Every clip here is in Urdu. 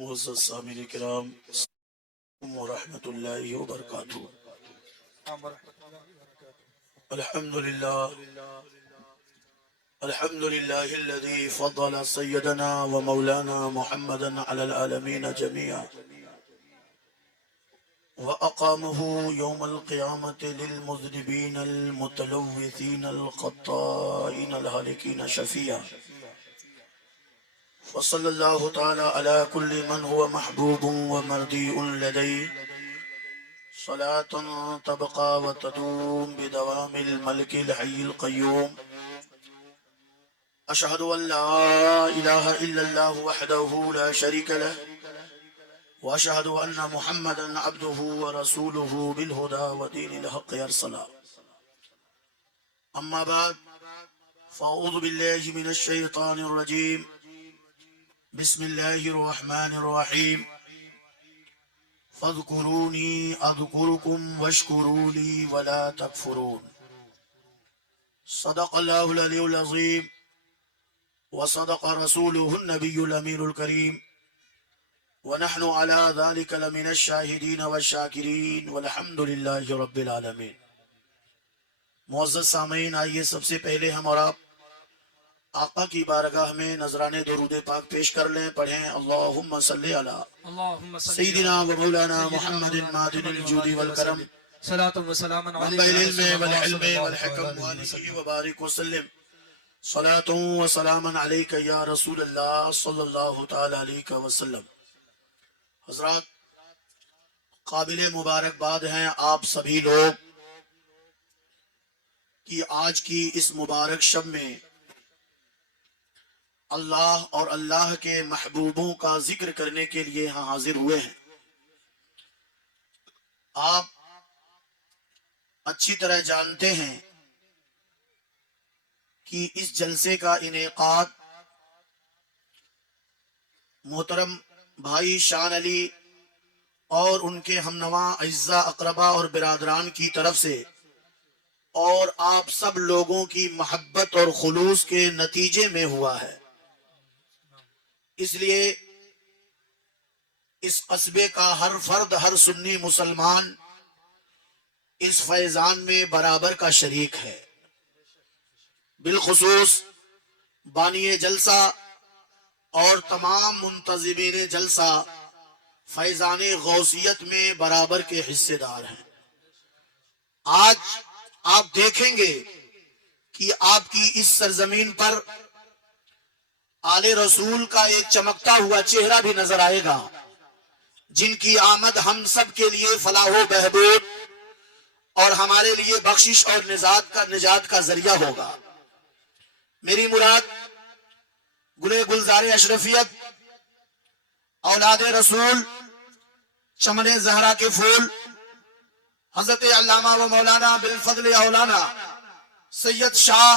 معزز سامعین کرام ورحمۃ اللہ وبرکاتہ۔ الحمد للہ الذی فضل سیدنا و مولانا محمدا علی العالمین جميعا وأقامه يوم القيامة للمذنبين المتلوثين الخطائين الهالكين شفيعا، وصلى الله تعالى على كل من هو محبوب ومرضي لديه صلاة تبقى وتدوم بدوام الملك الحي القيوم. أشهد أن لا إله إلا الله وحده لا شريك له، وأشهد أن محمدا عبده ورسوله بالهدى ودين الحق أرسله. أما بعد، فأعوذ بالله من الشيطان الرجيم. بسم الله الرحمن الرحيم. فاذكروني أذكركم واشكروا لي ولا تكفرون. صدق الله العلي العظيم وصدق رسوله النبي الأمين الكريم، ونحن على ذلك لمن الشاهدين والشاكرين والحمد لله رب العالمين. معزز سامعین، آئیے سب سے پہلے ہم اور آپ آقا کی بارگاہ میں نذرانے درود پاک پیش کر لیں. پڑھیں اللہم صلی علی سیدنا و مولانا محمد معدن الجود والکرم منبع العلم والحلم والحکم وآلہ وبارک وسلم. صلاة و سلاما علیک یا رسول اللہ صلی اللہ تعالی علیہ وسلم. حضرات، قابل مبارکباد ہیں آپ سبھی لوگ کہ آج کی اس مبارک شب میں اللہ اور اللہ کے محبوبوں کا ذکر کرنے کے لیے یہاں حاضر ہوئے ہیں. آپ اچھی طرح جانتے ہیں کہ اس جلسے کا انعقاد محترم بھائی شان علی اور ان کے ہمنوا اعزاء اقربا اور برادران کی طرف سے اور آپ سب لوگوں کی محبت اور خلوص کے نتیجے میں ہوا ہے. اس لیے اس قصبے کا ہر فرد، ہر سنی مسلمان اس فیضان میں برابر کا شریک ہے. بالخصوص بانی جلسہ اور تمام منتظمین جلسہ فیضان غوثیت میں برابر کے حصے دار ہیں. آج آپ دیکھیں گے کہ آپ کی اس سرزمین پر آل رسول کا ایک چمکتا ہوا چہرہ بھی نظر آئے گا، جن کی آمد ہم سب کے لیے فلاح و بہبود اور ہمارے لیے بخشش اور نجات کا ذریعہ ہوگا. میری مراد گلے گلزار اشرفیت، اولاد رسول، چمن زہرا کے پھول، حضرت علامہ و مولانا بالفضل اولانا سید شاہ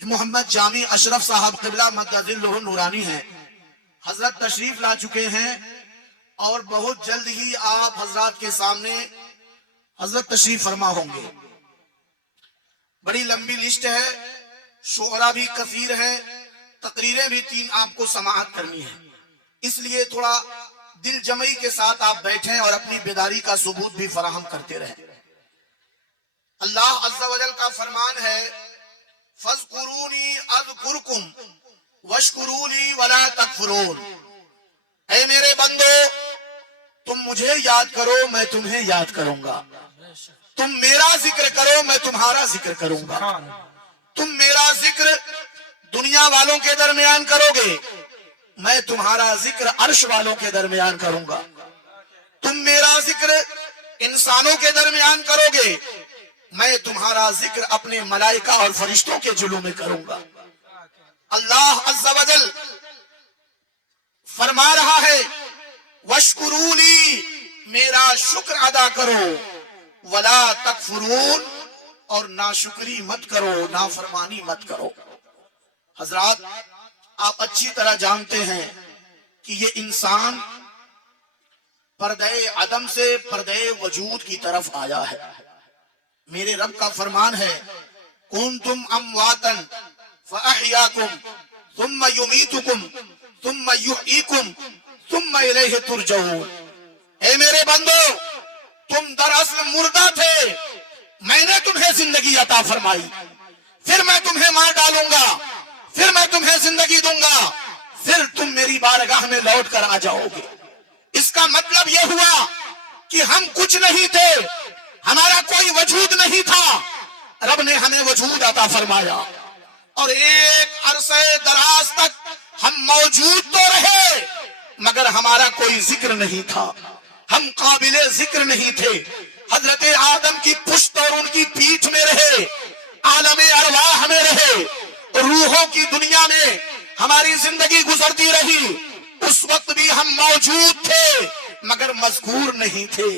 محمد جامی اشرف صاحب قبلہ مدد اللہ نورانی ہیں. حضرت تشریف لا چکے ہیں اور بہت جلد ہی آپ حضرات کے سامنے حضرت تشریف فرما ہوں گے. بڑی لمبی لسٹ ہے، شعراء بھی کثیر ہیں، تقریریں بھی 3 آپ کو سماعت کرنی ہے. اس لیے تھوڑا دل جمعی کے ساتھ آپ بیٹھیں اور اپنی بیداری کا ثبوت بھی فراہم کرتے رہیں. اللہ عز و جل کا فرمان ہے فَاذْكُرُونِي أَذْكُرْكُمْ وَاشْكُرُوا لِي وَلَا تَكْفُرُونَ. اے میرے بندو، تم مجھے یاد کرو، میں تمہیں یاد کروں گا. تم میرا ذکر کرو، میں تمہارا ذکر کروں گا. تم میرا ذکر دنیا والوں کے درمیان کرو گے، میں تمہارا ذکر عرش والوں کے درمیان کروں گا. تم میرا ذکر انسانوں کے درمیان کرو گے، میں تمہارا ذکر اپنے ملائکہ اور فرشتوں کے جلووں میں کروں گا. اللہ عز و جل فرما رہا ہے وَاشْكُرُوا لِي، میرا شکر ادا کرو، وَلَا تَكْفُرُونَ، اور ناشکری مت کرو، نافرمانی مت کرو. حضرات، آپ اچھی طرح جانتے ہیں کہ یہ انسان پردے عدم سے پردے وجود کی طرف آیا ہے. میرے رب کا فرمان ہے کنتم امواتا فاحیاکم ثم یمیتکم ثم یحییکم ثم الیہ ترجعون، اے میرے بندو تم دراصل مردہ تھے، میں نے تمہیں زندگی عطا فرمائی، پھر میں تمہیں مار ڈالوں گا، پھر میں تمہیں زندگی دوں گا، پھر تم میری بارگاہ میں لوٹ کر آ جاؤ گے۔ اس کا مطلب یہ ہوا کہ ہم کچھ نہیں تھے، ہمارا کوئی وجود نہیں تھا، رب نے ہمیں وجود عطا فرمایا، اور ایک عرصے دراز تک ہم موجود تو رہے مگر ہمارا کوئی ذکر نہیں تھا، ہم قابل ذکر نہیں تھے۔ حضرت آدم کی پشت اور ان کی پیٹھ میں رہے، عالم ارواح میں رہے، روحوں کی دنیا میں ہماری زندگی گزرتی رہی، اس وقت بھی ہم موجود تھے مگر مذکور نہیں تھے،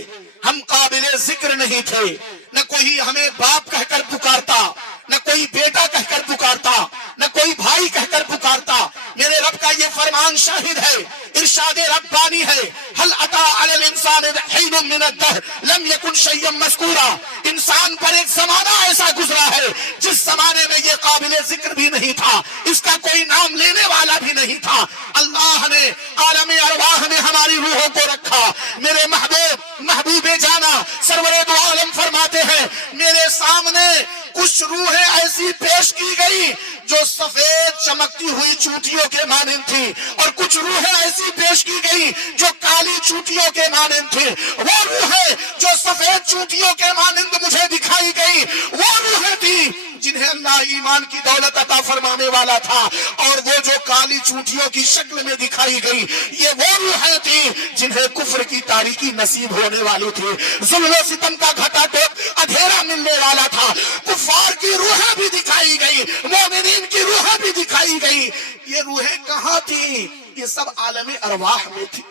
ہم قابل ذکر نہیں تھے، نہ کوئی ہمیں باپ کہہ کر پکارتا، نہ کوئی بیٹا کہہ کر پکارتا، نہ کوئی بھائی کہہ کر پکارتا۔ میرے رب کا یہ فرمان شاہد ہے، ارشاد ربانی ہے، هل اتى على الانسان حين من الدهر لم يكن شيئا مذكورا، انسان پر ایک زمانہ ایسا گزرا ہے جس زمانے میں یہ قابل ذکر بھی نہیں تھا، اس کا کوئی نام لینے والا بھی نہیں تھا۔ اللہ نے عالم ارواح میں ہماری روحوں کو رکھا۔ میرے محبوب جانا سرور دو عالم فرماتے ہیں، میرے سامنے کچھ روحیں ایسی پیش کی گئی جو سفید چمکتی ہوئی چوٹیوں کے مانند تھی، اور کچھ روحیں ایسی پیش کی گئی جو کالی چوٹیوں کے مانند تھی۔ وہ روحیں جو سفید چوٹیوں کے مانند مجھے دکھائی گئی وہ روحیں تھی جنہیں اللہ ایمان کی دولت عطا فرمانے والا تھا، اور وہ جو کالی چوٹیوں کی شکل میں دکھائی گئی یہ وہ روحیں تھی جنہیں کفر کی تاریکی نصیب ہونے والی تھی، ظلم و ستم کا گھٹا ٹوپ اندھیرا ملنے والا تھا۔ کفار کی روحیں بھی دکھائی گئی، مومنین کی روحیں بھی دکھائی گئی۔ یہ روحیں کہاں تھی؟ یہ سب عالم ارواح میں تھی۔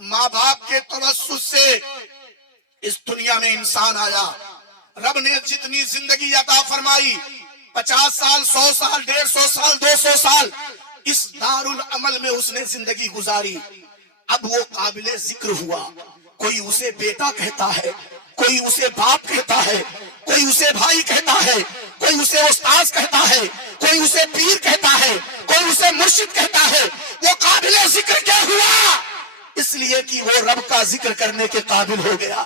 ماں باپ کے توسط سے اس دنیا میں انسان آیا، رب نے جتنی زندگی عطا فرمائی، 50 سال، 100 سال، 150 سال، 200 سال، اس دارالعمل میں اس نے زندگی گزاری۔ اب وہ قابل ذکر ہوا، کوئی اسے بیٹا کہتا ہے، کوئی اسے باپ کہتا ہے، کوئی اسے بھائی کہتا ہے، کوئی اسے استاذ کہتا ہے، کوئی اسے پیر کہتا ہے، کوئی اسے مرشد کہتا ہے۔ وہ قابل ذکر کیا ہوا؟ اس لیے کہ وہ رب کا ذکر کرنے کے قابل ہو گیا،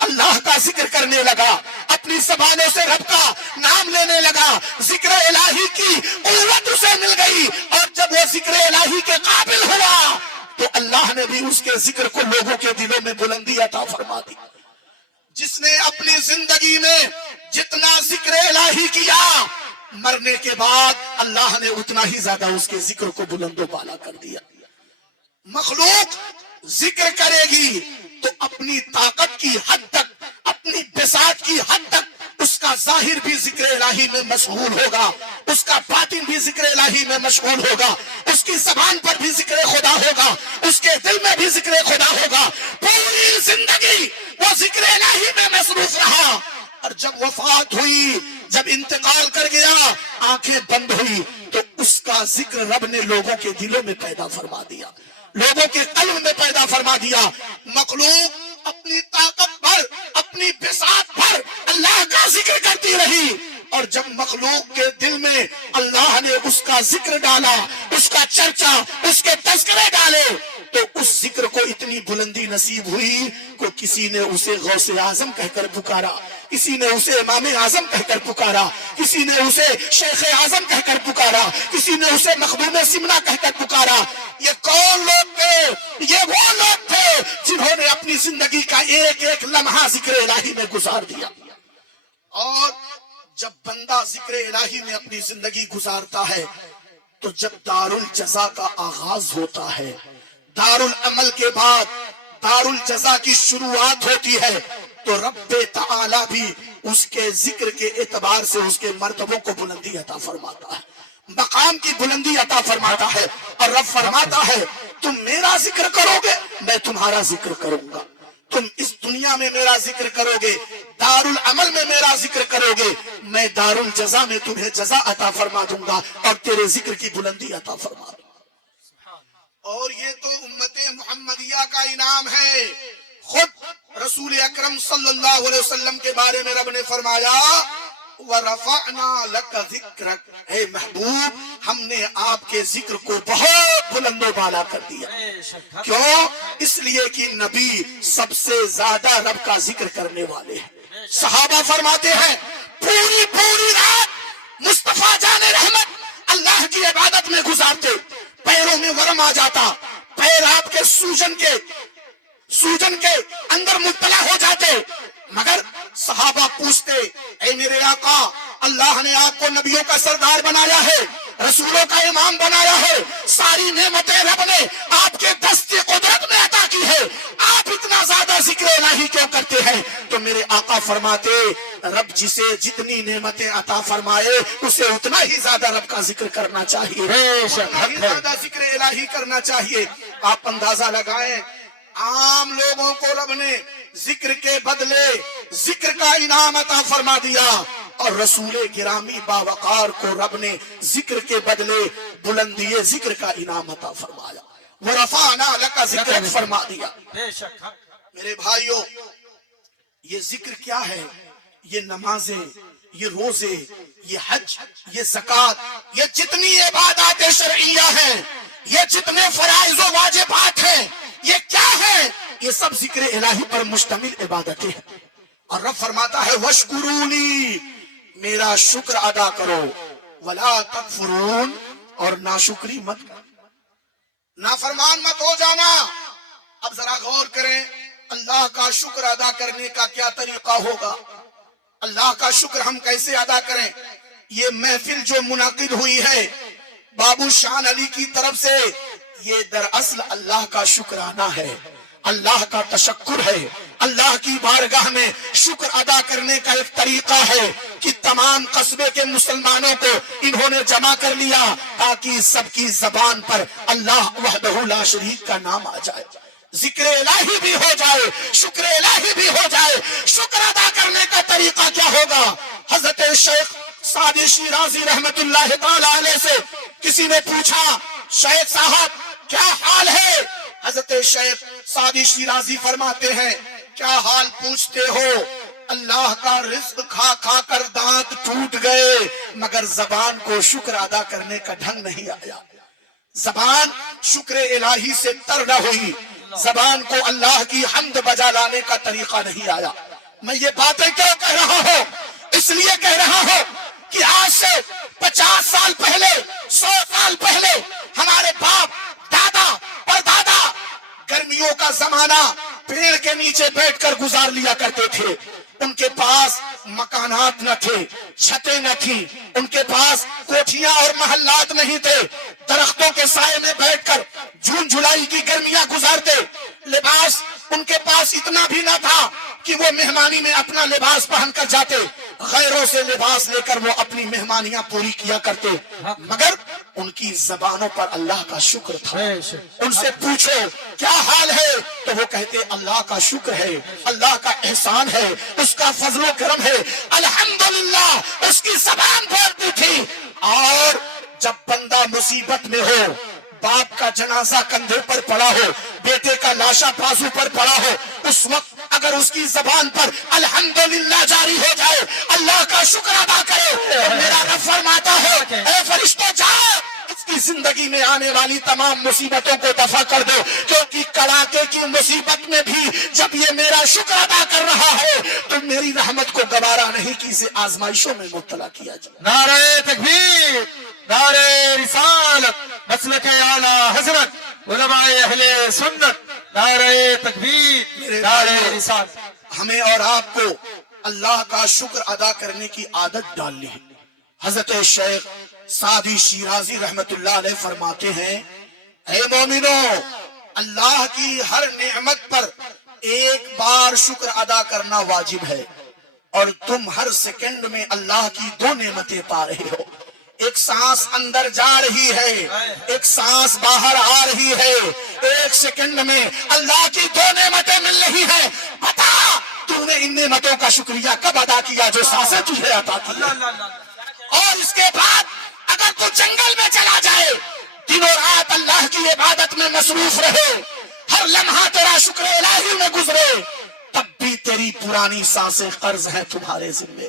اللہ کا ذکر کرنے لگا، اپنی زبانوں سے رب کا نام لینے لگا، ذکر الہی کی قوت اسے مل گئی، اور جب وہ ذکر الہی کے قابل ہوا تو اللہ نے بھی اس کے ذکر کو لوگوں کے دلوں میں بلندی عطا فرما دی۔ جس نے اپنی زندگی میں جتنا ذکر الہی کیا، مرنے کے بعد اللہ نے اتنا ہی زیادہ اس کے ذکر کو بلند و بالا کر دیا۔ مخلوق ذکر کرے گی تو اپنی طاقت کی حد تک، اپنی بساط کی حد تک اس کا ظاہر بھی ذکر الہی میں مشغول ہوگا، اس کا باطن بھی ذکر الہی میں مشغول ہوگا، اس کی زبان پر بھی ذکر خدا ہوگا، اس کے دل میں بھی ذکر خدا ہوگا۔ پوری زندگی وہ ذکر الہی میں مصروف رہا، اور جب وفات ہوئی، جب انتقال کر گیا، آنکھیں بند ہوئی تو اس کا ذکر رب نے لوگوں کے دلوں میں پیدا فرما دیا، لوگوں کے قلب میں پیدا فرما دیا۔ مخلوق اپنی طاقت پر، اپنی بساط پر اللہ کا ذکر کرتی رہی، اور جب مخلوق کے دل میں اللہ نے اس کا ذکر ڈالا، اس کا چرچا، اس کے تذکرے ڈالے، تو اس ذکر کو اتنی بلندی نصیب ہوئی کہ کسی نے اسے غوث اعظم کہہ کر پکارا، کسی نے اسے امام اعظم کہہ کر پکارا، کسی نے اسے شیخ اعظم کہہ کر پکارا، کسی نے اسے مخدوم سمنا کہہ کر پکارا۔ یہ کون لوگ تھے؟ یہ وہ لوگ تھے جنہوں نے اپنی زندگی کا ایک ایک لمحہ ذکر الہی میں گزار دیا۔ اور جب بندہ ذکر الہی میں اپنی زندگی گزارتا ہے تو جب دارالجزا کا آغاز ہوتا ہے، دارالعمل کے بعد دارالجزا کی شروعات ہوتی ہے، تو رب تعالی بھی اس کے ذکر کے اعتبار سے اس کے مرتبوں کو بلندی عطا فرماتا ہے، مقام کی بلندی عطا فرماتا ہے، اور رب فرماتا ہے تم میرا ذکر کرو گے میں تمہارا ذکر کروں گا، تم اس دنیا میں میرا ذکر کرو گے، دارالعمل میں میرا ذکر کرو گے، میں دارالجزا میں تمہیں جزا عطا فرما دوں گا اور تیرے ذکر کی بلندی عطا فرما دوں گا۔ اور یہ تو امت محمدیہ کا انعام ہے۔ خود رسول اکرم صلی اللہ علیہ وسلم کے بارے میں رب نے فرمایا وَرَفَعْنَا لَكَ ذِكْرَكَ، اے محبوب ہم نے آپ کے ذکر کو بہت بلند و بالا کر دیا. کیوں؟ اس لیے کہ نبی سب سے زیادہ رب کا ذکر کرنے والے ہیں. صحابہ فرماتے ہیں پوری رات مصطفیٰ جان رحمت اللہ کی عبادت میں گزارتے، پیروں میں ورم آ جاتا، پیر آپ کے سوجن کے اندر مبتلا ہو جاتے، مگر صحابہ پوچھتے اے میرے آقا اللہ نے آپ کو نبیوں کا سردار بنایا ہے، رسولوں کا امام بنایا ہے، ساری نعمتیں رب نے آپ کے دست قدرت میں عطا کی ہے، آپ اتنا زیادہ ذکر الہی کیوں کرتے ہیں؟ تو میرے آقا فرماتے رب جسے جتنی نعمتیں عطا فرمائے اسے اتنا ہی زیادہ رب کا ذکر کرنا چاہیے، اتنا ہی زیادہ ذکر الہی کرنا چاہیے. آپ اندازہ لگائیں عام لوگوں کو رب نے ذکر کے بدلے ذکر کا انعام عطا فرما دیا، اور رسول گرامی باوقار کو رب نے ذکر کے بدلے بلندی ذکر کا انعام عطا فرمایا. وَرَفَعْنَا لَكَ ذِكْرَكَ فرما دیا. میرے بھائیوں یہ ذکر کیا ہے؟ یہ نمازیں، یہ روزے، یہ حج، یہ زکوٰۃ، یہ جتنی عبادات شرعیہ ہیں، یہ جتنے فرائض و واجبات ہیں، یہ کیا ہے؟ یہ سب ذکر الہی پر مشتمل عبادتیں ہیں. اور رب فرماتا ہے وَاشْكُرُونِي، میرا شکر ادا کرو، وَلَا تَكْفُرُونَ، اور ناشکری مت کرو، نافرمان مت ہو جانا. اب ذرا غور کریں اللہ کا شکر ادا کرنے کا کیا طریقہ ہوگا، اللہ کا شکر ہم کیسے ادا کریں. یہ محفل جو منعقد ہوئی ہے بابو شان علی کی طرف سے، یہ دراصل اللہ کا شکرانہ ہے، اللہ کا تشکر ہے، اللہ کی بارگاہ میں شکر ادا کرنے کا ایک طریقہ ہے کہ تمام قصبے کے مسلمانوں کو انہوں نے جمع کر لیا تاکہ سب کی زبان پر اللہ وحدہ لا شریک کا نام آ جائے، ذکر الہی بھی ہو جائے، شکر الہی بھی ہو جائے. شکر ادا کرنے کا طریقہ کیا ہوگا؟ حضرت شیخ سعدی شیرازی رحمت اللہ تعالی علیہ سے کسی نے پوچھا شیخ صاحب کیا حال ہے؟ حضرت شیخ سعدی شیرازی فرماتے ہیں کیا حال پوچھتے ہو، اللہ کا رزق کھا کھا کر دانت ٹوٹ گئے مگر زبان کو شکر ادا کرنے کا ڈھنگ نہیں آیا، زبان شکر الہی سے تر نہ ہوئی، زبان کو اللہ کی حمد بجا لانے کا طریقہ نہیں آیا. میں یہ باتیں کیوں کہہ رہا ہوں؟ اس لیے کہہ رہا ہوں کہ آج سے 50 سال پہلے، 100 سال پہلے ہمارے باپ دادا اور دادا گرمیوں کا زمانہ پیڑ کے نیچے بیٹھ کر گزار لیا کرتے تھے. ان کے پاس مکانات نہ تھے، چھتیں نہ تھی، ان کے پاس کوٹھیاں اور محلات نہیں تھے، درختوں کے سائے میں بیٹھ کر جون جولائی کی گرمیاں گزارتے. لباس ان کے پاس اتنا بھی نہ تھا کہ وہ مہمانی میں اپنا لباس پہن کر جاتے، غیروں سے لباس لے کر وہ اپنی مہمانیاں پوری کیا کرتے، مگر ان کی زبانوں پر اللہ کا شکر تھا. ان سے پوچھو کیا حال ہے تو وہ کہتے اللہ کا شکر ہے، اللہ کا احسان ہے، اس کا فضل و کرم ہے، الحمدللہ. اس کی زبان بولتی تھی. اور جب بندہ مصیبت میں ہو، باپ کا جنازہ کندھے پر پڑا ہو، بیٹے کا لاشا بازو پر پڑا ہو، اس وقت اگر اس کی زبان پر الحمدللہ جاری ہو جائے، اللہ کا شکر ادا کرے، تو میرا رب فرماتا ہے اے فرشتوں جاؤ اس کی زندگی میں آنے والی تمام مصیبتوں کو دفع کر دو، کیونکہ کڑاکے کی مصیبت میں بھی جب یہ میرا شکر ادا کر رہا ہے تو میری رحمت کو گوارا نہیں کہ اسے آزمائشوں میں مبتلا کیا جائے. نعرہ تکبیر، نعرہ رسالت، مسلک اعلی حضرت علماء اہل سنت، نعرہ تکبیر، نعرہ رسالت. ہمیں اور آپ کو اللہ کا شکر ادا کرنے کی عادت ڈالنی ہے. حضرت شیخ سعدی شیرازی رحمت اللہ علیہ فرماتے ہیں اے مومنو، اللہ کی ہر نعمت پر ایک بار شکر ادا کرنا واجب ہے، اور تم ہر سیکنڈ میں اللہ کی 2 نعمتیں پا رہے ہو. ایک سانس اندر جا رہی ہے، ایک سانس باہر آ رہی ہے، ایک سیکنڈ میں اللہ کی 2 نعمتیں مل رہی ہیں. بتا تو نے ان نعمتوں کا شکریہ کب ادا کیا جو سانسیں تجھے عطا کی؟ اور اس کے بعد اگر تو جنگل میں چلا جائے، دن و رات اللہ کی عبادت میں مصروف رہے، ہر لمحہ تیرا شکر الہی میں گزرے، تب بھی تیری پرانی سانسیں قرض ہیں تمہارے ذمے،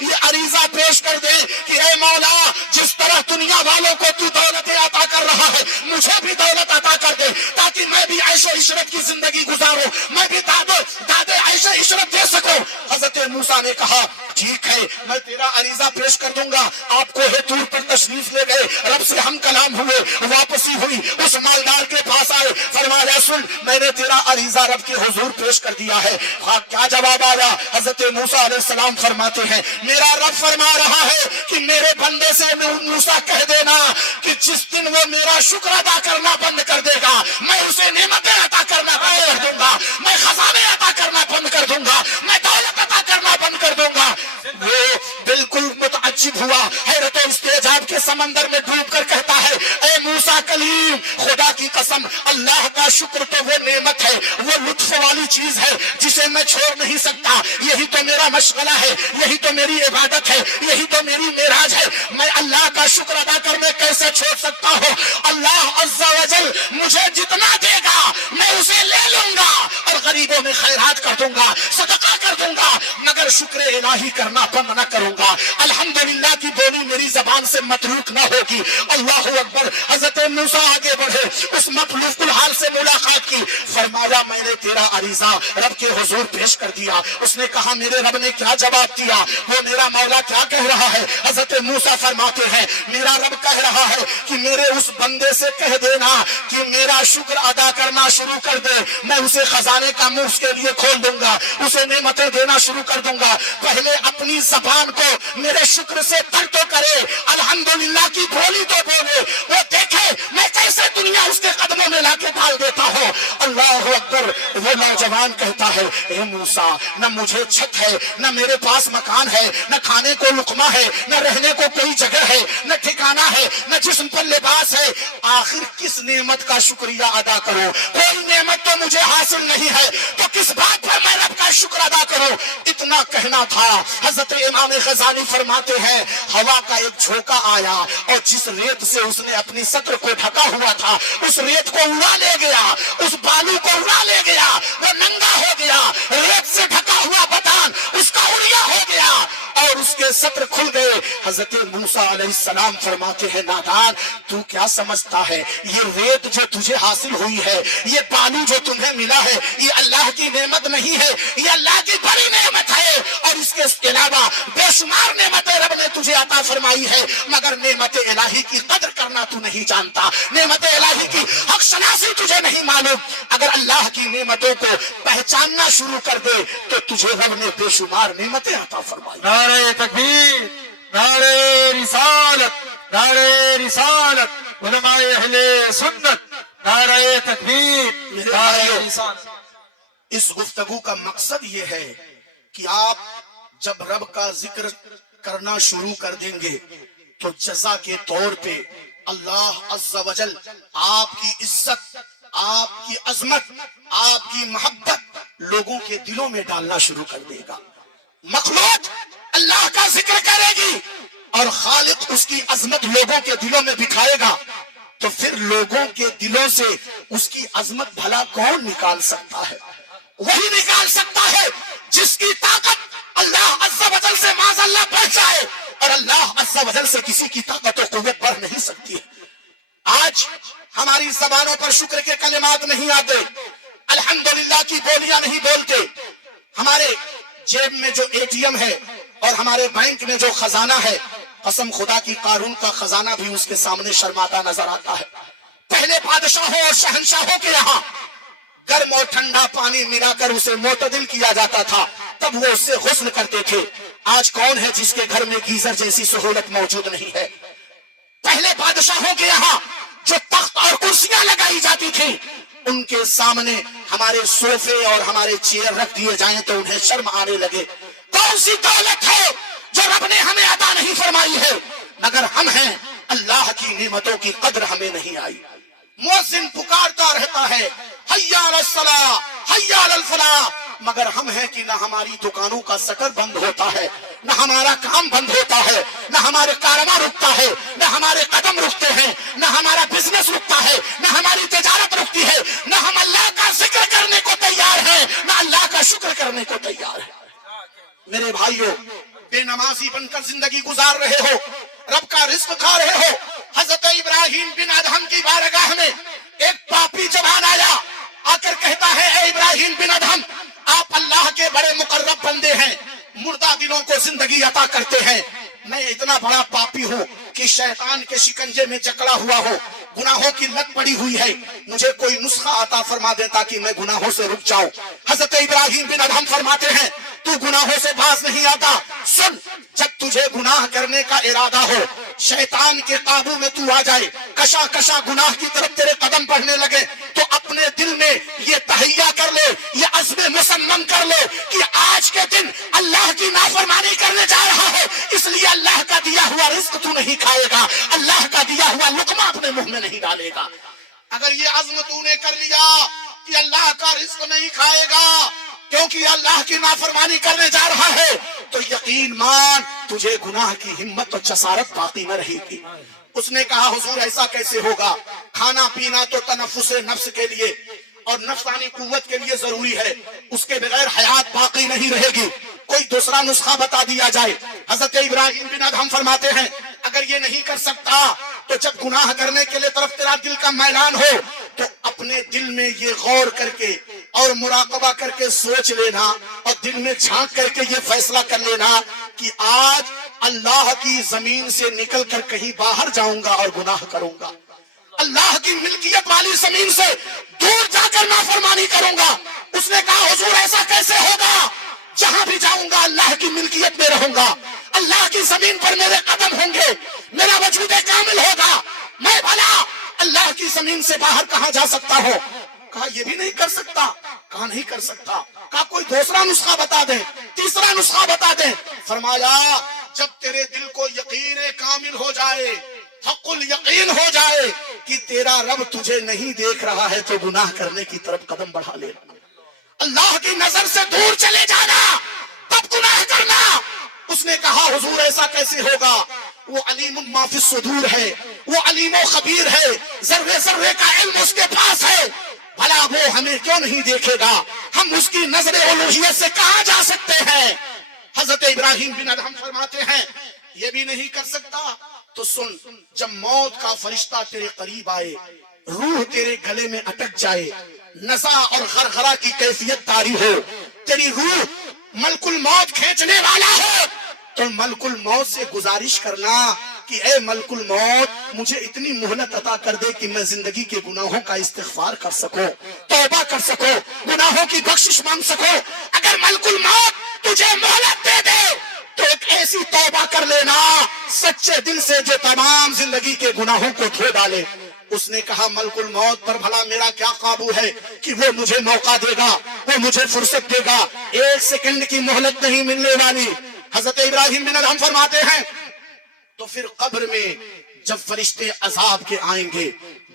یہ عریضہ پیش کر دے کہ اے مولا جس طرح دنیا والوں کو تو دولت عطا کر رہا ہے مجھے بھی دولت عطا کر دے تاکہ میں بھی عیش و عشرت کی زندگی گزاروں, میں بھی دادے عیش و عشرت دے سکوں. حضرت موسیٰ نے کہا ٹھیک ہے میں تیرا عریضہ پیش کر دوں گا. آپ کوہ طور پر تشریف لے گئے, رب سے ہم کلام ہوئے, واپسی ہوئی, اس مالدار کے پاس آئے, فرمایا سن میں نے تیرا عریضہ رب کے حضور پیش کر دیا ہے. کیا جواب آیا؟ حضرت موسیٰ علیہ السلام فرماتے ہیں میرا رب فرما رہا ہے کہ میرے بندے سے موسیٰ کہہ دینا کہ جس دن وہ میرا شکر ادا کرنا بند کر دے گا میں اسے نعمتیں عطا کرنا بند کر دوں گا, میں خزانے عطا کرنا بند کر دوں گا, میں دولت عطا کرنا بند کر دوں گا. وہ بالکل متعجب ہوا, حیرت و استعجاب کے سمندر میں ڈوب کر کہتا ہے اے موسیٰ کلیم خدا کی قسم اللہ کا شکر تو وہ نعمت ہے, وہ لطف والی چیز ہے جسے میں چھوڑ نہیں سکتا. یہی تو میرا مشغلہ ہے, یہی تو میری عبادت ہے, یہی تو میری معراج ہے. میں اللہ کا شکر ادا کرنے کیسے چھوڑ سکتا ہوں؟ اللہ عز و جل مجھے جتنا دے گا میں اسے لے لوں گا اور غریبوں میں خیرات کر دوں گا, صدقہ کر دوں گا, مگر شکر الہی کرنا بند نہ کروں گا. الحمدللہ کی بولی میری زبان سے متروک نہ ہوگی. اللہ اکبر. حضرت موسیٰ آگے بڑھے, اس مخلوق الحال سے ملاقات کی, فرمایا میں نے تیرا عریضہ رب کے حضور پیش کر دیا. اس نے کہا میرے رب نے کیا جواب دیا, وہ میرا مولا کیا کہہ رہا ہے؟ حضرت موسیٰ فرماتے ہیں میرا رب کہہ رہا ہے کہ میرے اس بندے سے کہہ دینا کہ میرا شکر ادا کرنا شروع کر دے, میں اسے خزانے کا منہ اس کے لیے کھول دوں گا, اسے نعمتیں دینا شروع کر دوں گا. پہلے اپنی زبان کو میرے شکر سے تر تو کرے, الحمدللہ کی بولی تو بولے, وہ دیکھے میں کیسے دنیا اس کے قدموں میں لا کے ڈال دیتا ہوں. اللہ اکبر. وہ نوجوان کہتا ہے اے موسیٰ نہ مجھے چھت ہے, نہ میرے پاس مکان ہے, نہ کھانے کو لقمہ ہے, نہ رہنے کو کوئی جگہ ہے, نہ ٹھکانہ ہے, نہ جسم پر لباس ہے, آخر کس نعمت کا شکریہ ادا کروں؟ کوئی نعمت تو مجھے حاصل نہیں ہے, تو کس بات پر میں رب کا شکر ادا کروں؟ اتنا کہنا تھا. حضرت امام غزالی فرماتے ہیں ہوا کا ایک جھونکا آیا اور جس ریت سے اس نے اپنی سطر کو ڈھکا ہوا تھا اس ریت کو اڑا لے گیا, اس بالو کو اڑا لے گیا, وہ ننگا ہو گیا, ریت سے ڈھکا ہوا بدن اس کا اڑیا ہو گیا اور اس کے سطر کھل گئے. حضرت موسیٰ علیہ السلام فرماتے ہیں نادان تو کیا سمجھتا ہے, یہ ریت جو تجھے حاصل ہوئی ہے, یہ بالو جو تمہیں ملا ہے, یہ اللہ کی نعمت نہیں ہے, یہ اللہ کی بڑی نعمت ہے, اور اس کے علاوہ بے شمار نعمتیں رب نے تجھے عطا فرمائی ہے, مگر نعمت الہی کی قدر کرنا تو نہیں جانتا, نعمت الہی کی حق شناسی تجھے نہیں معلوم. اگر اللہ کی نعمتوں کو پہچاننا شروع کر دے تو تجھے رب نے بے شمار نعمتیں عطا فرمائی. نعرہ تکبیر, نعرہ رسالت, نعرہ رسالت, علماء اہل سنت, نعرہ تکبیر, نعرہ رسالت. اس گفتگو کا مقصد یہ ہے کہ آپ جب رب کا ذکر کرنا شروع کر دیں گے تو جزا کے طور پہ اللہ عز و جل آپ کی عزت, آپ کی عظمت, آپ کی محبت لوگوں کے دلوں میں ڈالنا شروع کر دے گا. مخلوق اللہ کا ذکر کرے گی اور خالق اس کی عظمت لوگوں کے دلوں میں بکھائے گا, تو پھر لوگوں کے دلوں سے اس کی عظمت بھلا کون نکال سکتا ہے؟ وہی نکال سکتا ہے جس کی طاقت اللہ عز و جل سے معاذ اللہ بڑھ جائے, اور اللہ عز و جل سے کسی کی طاقت و قوت بڑھ نہیں سکتی ہے. آج ہماری زبانوں پر شکر کے کلمات نہیں آتے, الحمدللہ کی بولیاں نہیں بولتے, ہمارے جیب میں جو اے ٹی ایم ہے اور ہمارے بینک میں جو خزانہ ہے, قسم خدا کی قارون کا خزانہ بھی اس کے سامنے شرماتا نظر آتا ہے. پہلے بادشاہوں اور شہنشاہوں کے یہاں گرم اور ٹھنڈا پانی ملا کر اسے معتدل کیا جاتا تھا, تب وہ اس سے غسل کرتے تھے. آج کون ہے جس کے گھر میں گیزر جیسی سہولت موجود نہیں ہے؟ پہلے بادشاہوں کے یہاں جو تخت اور کرسیاں لگائی جاتی تھی ان کے سامنے ہمارے صوفے اور ہمارے چیئر رکھ دیے جائیں تو انہیں شرم آنے لگے. کون سی دولت ہے جو رب نے ہمیں عطا نہیں فرمائی ہے؟ مگر ہم ہیں, اللہ کی نعمتوں کی قدر ہمیں نہیں آئی. مؤذن پکارتا رہتا ہے حی علی الصلاۃ, حی علی الفلاح, مگر ہم ہیں کہ نہ ہماری دکانوں کا شٹر بند ہوتا ہے, نہ ہمارا کام بند ہوتا ہے, نہ ہمارے کاروبار رکتا ہے, نہ ہمارے قدم رکتے ہیں, نہ ہمارا بزنس رکتا ہے, نہ ہماری تجارت رکتی ہے, نہ ہم اللہ کا ذکر کرنے کو تیار ہیں, نہ اللہ کا شکر کرنے کو تیار ہیں. میرے بھائیوں, بے نمازی بن کر زندگی گزار رہے ہو، رب کا رزق کھا رہے ہو۔ حضرت ابراہیم بن ادہم کی بارگاہ میں ایک پاپی جوان آیا، آ کر کہتا ہے اے ابراہیم بن ادہم، آپ اللہ کے بڑے مقرب بندے ہیں، مردہ دلوں کو زندگی عطا کرتے ہیں۔ میں اتنا بڑا پاپی ہوں کہ شیطان کے شکنجے میں جکڑا ہوا ہوں، گناہوں کی لت پڑی ہوئی ہے، مجھے کوئی نسخہ عطا فرما دے تاکہ میں گناہوں سے رک جاؤں۔ حضرت ابراہیم بن ادہم فرماتے ہیں تو گناہوں سے باز نہیں آتا، سن، جب تجھے گناہ کرنے کا ارادہ ہو، شیطان کے قابو میں تو آ جائے، کشا کشا گناہ کی طرف تیرے قدم بڑھنے لگے، تو اپنے دل میں یہ تہیہ کر لے، یہ عزم مسلم کر لے کہ آج کے دن اللہ کی نافرمانی کرنے جا رہا ہے، اس لیے اللہ کا دیا ہوا رزق تو نہیں کھائے گا، اللہ کا دیا ہوا لقمہ اپنے منہ میں نہیں ڈالے گا۔ اگر یہ عزم تو نے کر لیا کہ اللہ کا رزق نہیں کھائے گا کیونکہ اللہ کی نافرمانی کرنے جا رہا ہے، تو یقین مان تجھے گناہ کی ہمت اور جسارت باقی نہ رہے گی۔ اس نے کہا حضور ایسا کیسے ہوگا؟ کھانا پینا تو تنفس نفس کے لیے اور نفسانی قوت کے لیے ضروری ہے، اس کے بغیر حیات باقی نہیں رہے گی، کوئی دوسرا نسخہ بتا دیا جائے۔ حضرت ابراہیم بن ادہم فرماتے ہیں اگر یہ نہیں کر سکتا تو جب گناہ کرنے کے لیے طرف تیرا دل کا میلان ہو تو اپنے دل میں یہ غور کر کے اور مراقبہ کر کے سوچ لینا اور دل میں جھانک کر کے یہ فیصلہ کر لینا کہ آج اللہ کی زمین سے نکل کر کہیں باہر جاؤں گا اور گناہ کروں گا، اللہ کی ملکیت والی زمین سے دور جا کر نافرمانی کروں گا۔ اس نے کہا حضور ایسا کیسے ہوگا؟ جہاں بھی جاؤں گا اللہ کی ملکیت میں رہوں گا، اللہ کی زمین پر میرے قدم ہوں گے، میرا وجود کامل ہوگا، میں بھلا اللہ کی زمین سے باہر کہاں جا سکتا ہوں؟ کہا یہ بھی نہیں کر سکتا، کہا نہیں کر سکتا، کہا کوئی دوسرا نسخہ بتا دیں، تیسرا نسخہ بتا دیں۔ فرمایا جب تیرے دل کو یقین کامل ہو جائے، حق الیقین ہو جائے کہ تیرا رب تجھے نہیں دیکھ رہا ہے تو گناہ کرنے کی طرف قدم بڑھا لینا، اللہ کی نظر سے دور چلے جانا، تب گناہ کرنا۔ اس نے کہا حضور ایسا کیسے ہوگا؟ وہ علیم ما فی الصدور ہے، وہ علیم و خبیر ہے، ذرے ذرے کا علم اس کے پاس ہے، بھلا وہ ہمیں کیوں نہیں دیکھے گا؟ ہم اس کی نظر الوہیت سے کہاں جا سکتے ہیں؟ حضرت ابراہیم بن ادہم فرماتے ہیں یہ بھی نہیں کر سکتا تو سن، جب موت کا فرشتہ تیرے قریب آئے، روح تیرے گلے میں اٹک جائے، نزا اور غرغرہ کی کیفیت طاری ہو، تیری روح ملک الموت کھینچنے والا ہو، تو ملک الموت سے گزارش کرنا کہ اے ملک الموت مجھے اتنی مہلت عطا کر دے کہ میں زندگی کے گناہوں کا استغفار کر سکوں، توبہ کر سکوں، گناہوں کی بخشش مانگ سکوں۔ اگر ملک الموت تجھے مہلت دے دے تو ایک ایسی توبہ کر لینا سچے دل سے جو تمام زندگی کے گناہوں کو دھو ڈالے۔ اس نے کہا ملک الموت پر بھلا میرا کیا قابو ہے کہ وہ مجھے موقع دے گا، وہ مجھے فرصت دے گا، ایک سیکنڈ کی مہلت نہیں ملنے والی۔ حضرت ابراہیم بن ادہم فرماتے ہیں تو پھر قبر میں جب فرشتے عذاب کے آئیں گے،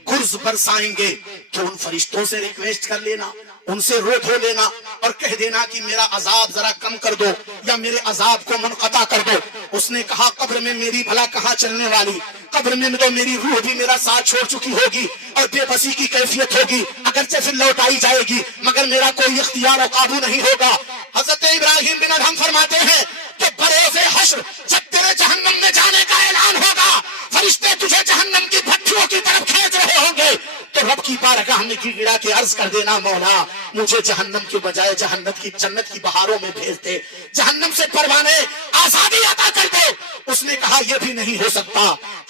گرز برسائیں گے، تو ان فرشتوں سے ریکویسٹ کر لینا، ان سے رو دھو لینا اور کہہ دینا کہ میرا عذاب ذرا کم کر دو یا میرے عذاب کو منقطع کر دو۔ اس نے کہا قبر میں میری بھلا کہاں چلنے والی، قبر میں تو میری روح بھی میرا ساتھ چھوڑ چکی ہوگی اور بے بسی کی کیفیت ہوگی، اگرچہ پھر لوٹائی جائے گی مگر میرا کوئی اختیار و قابو نہیں ہوگا۔ حضرت ابراہیم بن ادہم فرماتے ہیں کہ بروز حشر جب تیرے جہنم میں جانے کا اعلان ہوگا، فرشتے تجھے جہنم کی بھٹیوں کی طرف کھینچ رہے ہوں گے، تو رب کی بارگاہ میں گڑ گڑا کے عرض کر دینا مولا مجھے جہنم کے بجائے جنت کی بہاروں میں بھیج دے، جہنم سے پروانے آزادی عطا کر دے۔ اس نے کہا یہ بھی نہیں ہو سکتا۔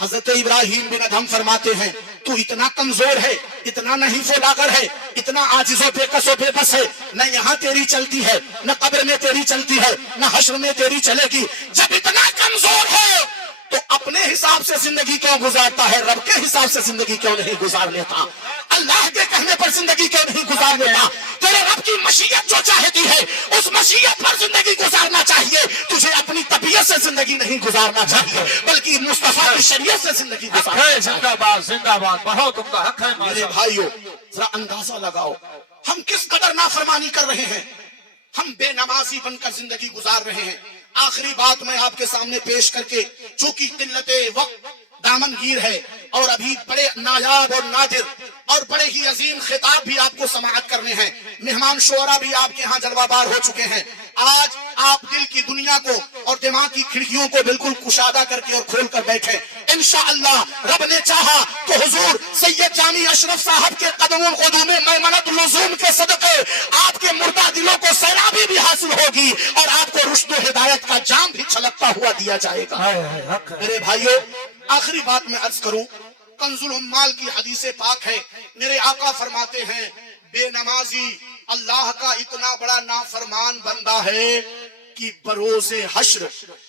حضرت ابراہیم بن ادہم فرماتے ہیں تو اتنا کمزور ہے، اتنا نحیف و لاغر ہے، اتنا عاجز و بے کس و بے بس ہے، نہ یہاں تیری چلتی ہے، نہ قبر میں تیری چلتی ہے، نہ حشر میں تیری چلے گی۔ جب اتنا کمزور ہے تو اپنے حساب سے زندگی کیوں گزارتا ہے؟ رب کے حساب سے زندگی کیوں نہیں گزار لیتا؟ اللہ کے کہنے پر زندگی کیوں نہیں گزار لیتا؟ تیرے رب کی مشیت جو چاہتی ہے اس مشیت پر زندگی گزارنا چاہیے، تجھے اپنی طبیعت سے زندگی نہیں گزارنا چاہیے بلکہ مصطفیٰ کی شریعت سے زندگی گزارنا چاہیے۔ زندہ باد زندہ باد، بہت ان کا حق ہے۔ میرے بھائیو ذرا اندازہ لگاؤ ہم کس قدر نافرمانی کر رہے ہیں، ہم بے نمازی بن کر زندگی گزار رہے ہیں۔ آخری بات میں آپ کے سامنے پیش کر کے، چونکہ قلت وقت دامن گیر ہے اور ابھی بڑے نایاب اور نادر اور بڑے ہی عظیم خطاب بھی آپ کو سماعت کرنے ہیں، مہمان شعرا بھی آپ کے ہاں جلوہ بار ہو چکے ہیں، آج آپ دل کی دنیا کو اور دماغ کی کھڑکیوں کو بالکل کشادہ کر کے اور کھول کر بیٹھے. انشاءاللہ رب نے چاہا تو حضور سید جامی اشرف صاحب کے قدموں قدوم میمنت لزوم کے صدقے آپ کے مردہ دلوں کو سیرابی بھی حاصل ہوگی اور آپ کو رشد و ہدایت کا جام بھی چھلکتا ہوا دیا جائے گا. میرے بھائیوں، آخری بات میں عرض کروں، کنز العمال کی حدیث پاک ہے، میرے آقا فرماتے ہیں بے نمازی اللہ کا اتنا بڑا نافرمان بندہ ہے کہ بروز حشر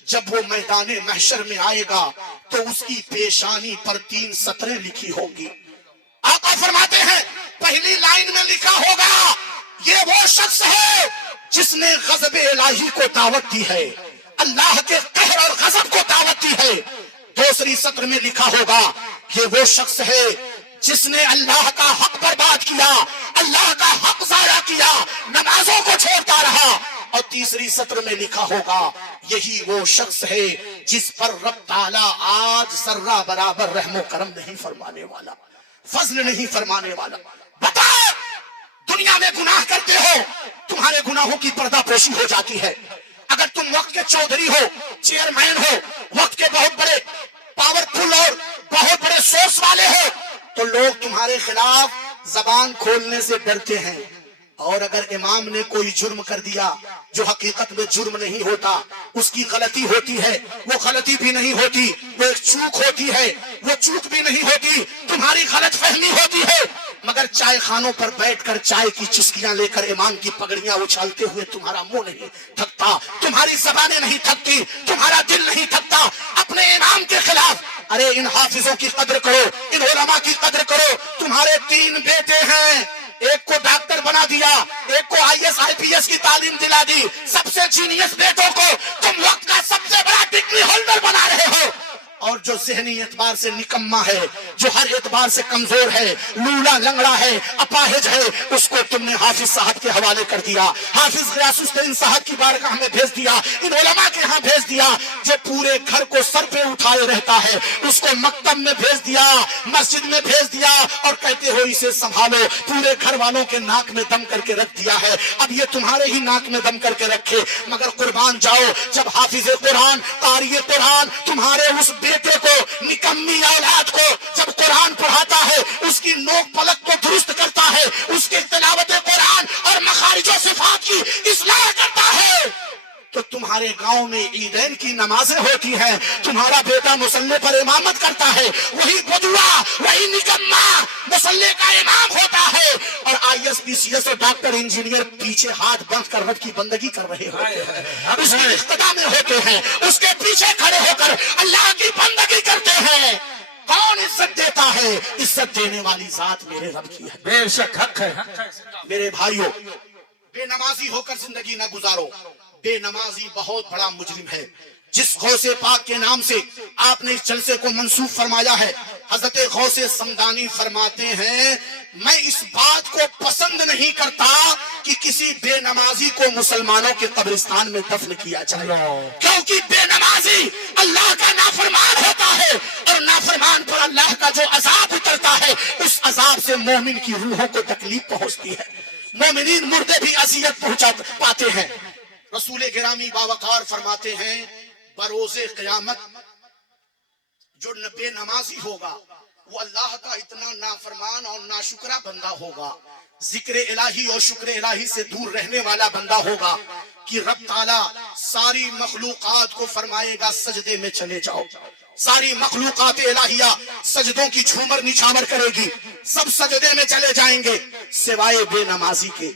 جب وہ میدان محشر میں آئے گا تو اس کی پیشانی پر 3 سطریں لکھی ہوں گی. آقا فرماتے ہیں پہلی لائن میں لکھا ہوگا یہ وہ شخص ہے جس نے غضب الہی کو دعوت دی ہے، اللہ کے قہر اور غضب کو دعوت دی ہے. دوسری سطر میں لکھا ہوگا یہ وہ شخص ہے جس نے اللہ کا حق برباد کیا، اللہ کا حق ضائع کیا، نمازوں کو چھوڑتا رہا. اور تیسری سطر میں لکھا ہوگا یہی وہ شخص ہے جس پر رب تعالیٰ آج ذرہ برابر رحم و کرم نہیں فرمانے والا، فضل نہیں فرمانے والا. بتاؤ دنیا میں گناہ کرتے ہو، تمہارے گناہوں کی پردہ پوشی ہو جاتی ہے. اگر تم وقت کے چودھری ہو، چیئرمین ہو، وقت کے بہت بڑے پاورفل اور بہت بڑے سورس والے ہو، تو لوگ تمہارے خلاف زبان کھولنے سے ڈرتے ہیں. اور اگر امام نے کوئی جرم کر دیا جو حقیقت میں جرم نہیں ہوتا، اس کی غلطی ہوتی ہے، وہ غلطی بھی نہیں ہوتی، وہ ایک چوک ہوتی ہے، وہ چوک بھی نہیں ہوتی، تمہاری غلط فہمی ہوتی ہے، مگر چائے خانوں پر بیٹھ کر چائے کی چسکیاں لے کر امام کی پگڑیاں اچھالتے ہوئے تمہارا منہ نہیں تھکتا، تمہاری زبانیں نہیں تھکتی، تمہارا دل نہیں تھکتا اپنے امام کے خلاف. ارے ان حافظوں کی قدر کرو، ان علماء کی قدر کرو. تمہارے 3 بیٹے ہیں، ایک کو ڈاکٹر بنا دیا، ایک کو IAS IPS کی تعلیم دلا دی. سب سے جینیس بیٹوں کو تم وقت کا سب سے بڑا ڈگری ہولڈر بنا رہے ہو. اور جو ذہنی اعتبار سے نکما ہے، جو ہر اعتبار سے کمزور ہے، لولا لنگڑا ہے، اپاہج ہے، اس کو تم نے حافظ صاحب کے حوالے کر دیا، حافظ غیاث الدین صاحب کی بارگاہ میں بھیج دیا، ان علماء کے ہاں بھیج دیا. جو پورے گھر کو سر پہ اٹھائے رہتا ہے اس کو مکتب میں بھیج دیا، مسجد میں بھیج دیا اور کہتے ہو اسے سنبھالو. پورے گھر والوں کے ناک میں دم کر کے رکھ دیا ہے. اب یہ تمہارے ہی ناک میں دم کر کے رکھے، مگر قربان جاؤ جب حافظ قرآن، قاری قرآن تمہارے اس بیٹے کو، نکمی اولاد کو جب قرآن پڑھاتا ہے، اس کی نوک پلک کو درست کرتا ہے، اس کے تلاوت قرآن اور مخارج و صفات کی اصلاح کرتا ہے، تو تمہارے گاؤں میں عیدین کی نمازیں ہوتی ہیں، تمہارا بیٹا مصلی پر امامت کرتا ہے، وہی بدوا، وہی نکما مصلی کا امام ہوتا ہے، اور IAS PCS اور ڈاکٹر انجینئر پیچھے ہاتھ باندھ کر رب کی بندگی کر رہے ہوتے ہیں، اس کے اقتداء میں ہوتے ہیں، اس کے پیچھے کھڑے ہو کر اللہ کی بندگی کرتے ہیں. کون عزت دیتا ہے؟ عزت دینے والی ذات میرے رب کی ہے. بے شک حق ہے. میرے بھائیوں، بے نمازی ہو کر زندگی نہ گزارو. بے نمازی بہت بڑا مجرم ہے. جس غوث پاک کے نام سے آپ نے اس جلسے کو منسوب فرمایا ہے، حضرت غوث سمدانی فرماتے ہیں میں اس بات کو پسند نہیں کرتا کہ کسی بے نمازی کو مسلمانوں کے قبرستان میں دفن کیا جائے، کیونکہ بے نمازی اللہ کا نافرمان ہوتا ہے، اور نافرمان پر اللہ کا جو عذاب اترتا ہے اس عذاب سے مومن کی روحوں کو تکلیف پہنچتی ہے. مومنین مردے بھی اذیت پہنچا پاتے ہیں. رسول گرامی باوقار فرماتے ہیں بروز قیامت جو بے نمازی ہوگا وہ اللہ کا اتنا نافرمان اور ناشکرا بندہ ہوگا، ذکر الہی اور شکر الہی سے دور رہنے والا بندہ ہوگا کہ رب تعالیٰ ساری مخلوقات کو فرمائے گا سجدے میں چلے جاؤ. ساری مخلوقات الہیہ سجدوں کی جھومر نچھاور کرے گی، سب سجدے میں چلے جائیں گے سوائے بے نمازی کے.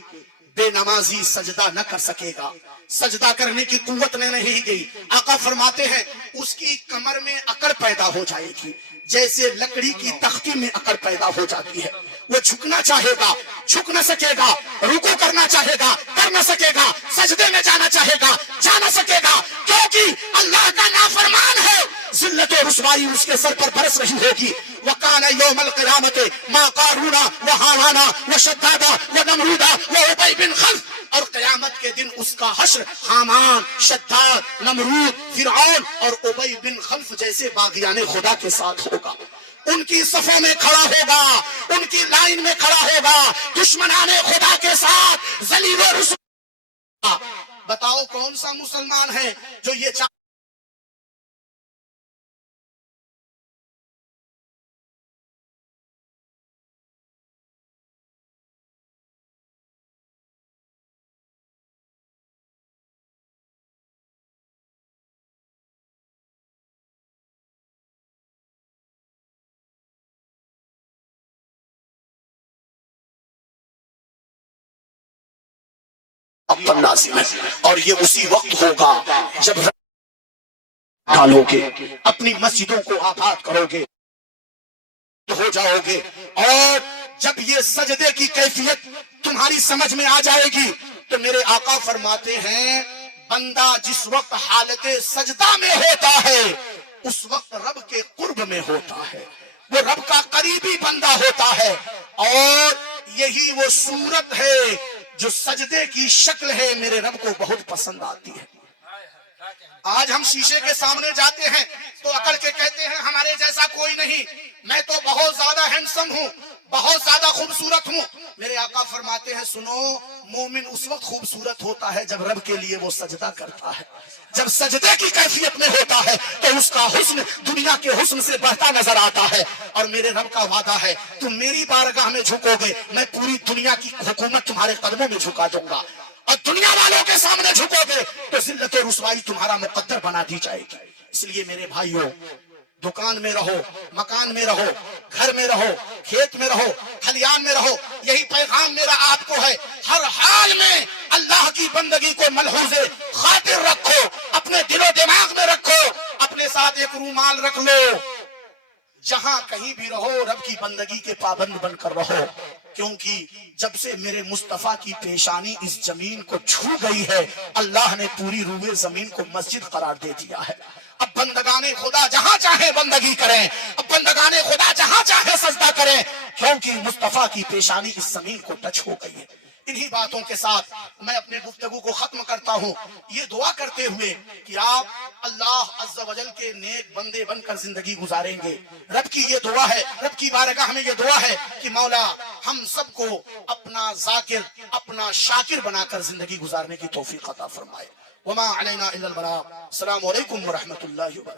بے نمازی سجدہ نہ کر سکے گا، سجدہ کرنے کی قوت نہیں گئی. آقا فرماتے ہیں اس کی کمر میں اکڑ پیدا ہو جائے گی جیسے لکڑی کی تختی میں اکڑ پیدا ہو جاتی ہے. وہ جھکنا چاہے گا جھک نہ سکے گا، رکوع کرنا چاہے گا کر نہ سکے گا، سجدے میں جانا چاہے گا جا نہ سکے گا، کیونکہ اللہ کا نافرمان ہے. ذلت و رسوائی اس کے سر پر برس رہی ہوگی. وَقَانَ يَوْمَ الْقِيَامَةِ مَا قَارُونَ وَحَامَانَ وَشَدَّادَ وَنَمْرُودَ وَعُبَيْ بن خلف، اور قیامت کے دن اس کا حشر حامان، شداد، نمرود، فرعون اور ابی بن خلف جیسے باغیان خدا کے ساتھ ہوگا. ان کی صفوں میں کھڑا ہوگا، ان کی لائن میں کھڑا ہوگا، دشمنان خدا کے ساتھ ذلیل و رسوا. بتاؤ کون سا مسلمان ہے جو یہ چاہ پر لازم ہے، اور یہ اسی وقت ہوگا جب ڈالو گے، اپنی مسجدوں کو آباد کرو گے، ہو جاؤ گے، اور جب یہ سجدے کی کیفیت تمہاری سمجھ میں آ جائے گی تو میرے آقا فرماتے ہیں بندہ جس وقت حالت سجدہ میں ہوتا ہے اس وقت رب کے قرب میں ہوتا ہے، وہ رب کا قریبی بندہ ہوتا ہے، اور یہی وہ صورت ہے جو سجدے کی شکل ہے میرے رب کو بہت پسند آتی ہے۔ آج ہم شیشے کے سامنے جاتے ہیں تو اکڑ کے کہتے ہیں ہمارے جیسا کوئی نہیں، میں تو بہت زیادہ ہینڈسم ہوں، بہت زیادہ خوبصورت ہوں۔ میرے آقا فرماتے ہیں سنو، مومن اس وقت خوبصورت ہوتا ہے جب رب کے لیے وہ سجدہ کرتا ہے، جب سجدے کی کیفیت میں ہوتا ہے تو اس کا حسن دنیا کے حسن سے بڑھتا نظر آتا ہے، اور میرے رب کا وعدہ ہے تم میری بارگاہ میں جھکو گے میں پوری دنیا کی حکومت تمہارے قدموں میں جھکا دوں گا، اور دنیا والوں کے سامنے جھکو گے تو ذلت و رسوائی تمہارا مقدر بنا دی جائے گی۔ اس لیے میرے بھائیوں، دکان میں رہو، مکان میں رہو، گھر میں رہو، کھیت میں رہو، کھلیان میں رہو، یہی پیغام میرا آپ کو ہے، ہر حال میں اللہ کی بندگی کو ملحوظ خاطر رکھو، اپنے دل و دماغ میں رکھو، اپنے ساتھ ایک رومال رکھ لو، جہاں کہیں بھی رہو رب کی بندگی کے پابند بن کر رہو، کیونکہ جب سے میرے مصطفیٰ کی پیشانی اس زمین کو چھو گئی ہے اللہ نے پوری روئے زمین کو مسجد قرار دے دیا ہے۔ اب بندگان خدا جہاں چاہے بندگی کریں، اب بندگان خدا جہاں چاہے سجدہ کریں، کیونکہ مصطفیٰ کی پیشانی اس زمین کو ٹچ ہو گئی ہے۔ انہی باتوں کے ساتھ میں اپنے گفتگو کو ختم کرتا ہوں، یہ دعا کرتے ہوئے کہ آپ اللہ عز و جل کے نیک بندے بن کر زندگی گزاریں گے۔ رب کی یہ دعا ہے، رب کی بارگاہ میں یہ دعا ہے کہ مولا ہم سب کو اپنا ذاکر، اپنا شاکر بنا کر زندگی گزارنے کی توفیق عطا فرمائے۔ وما علینا الا البلاغ۔ السلام علیکم ورحمۃ اللہ وبرکاتہ۔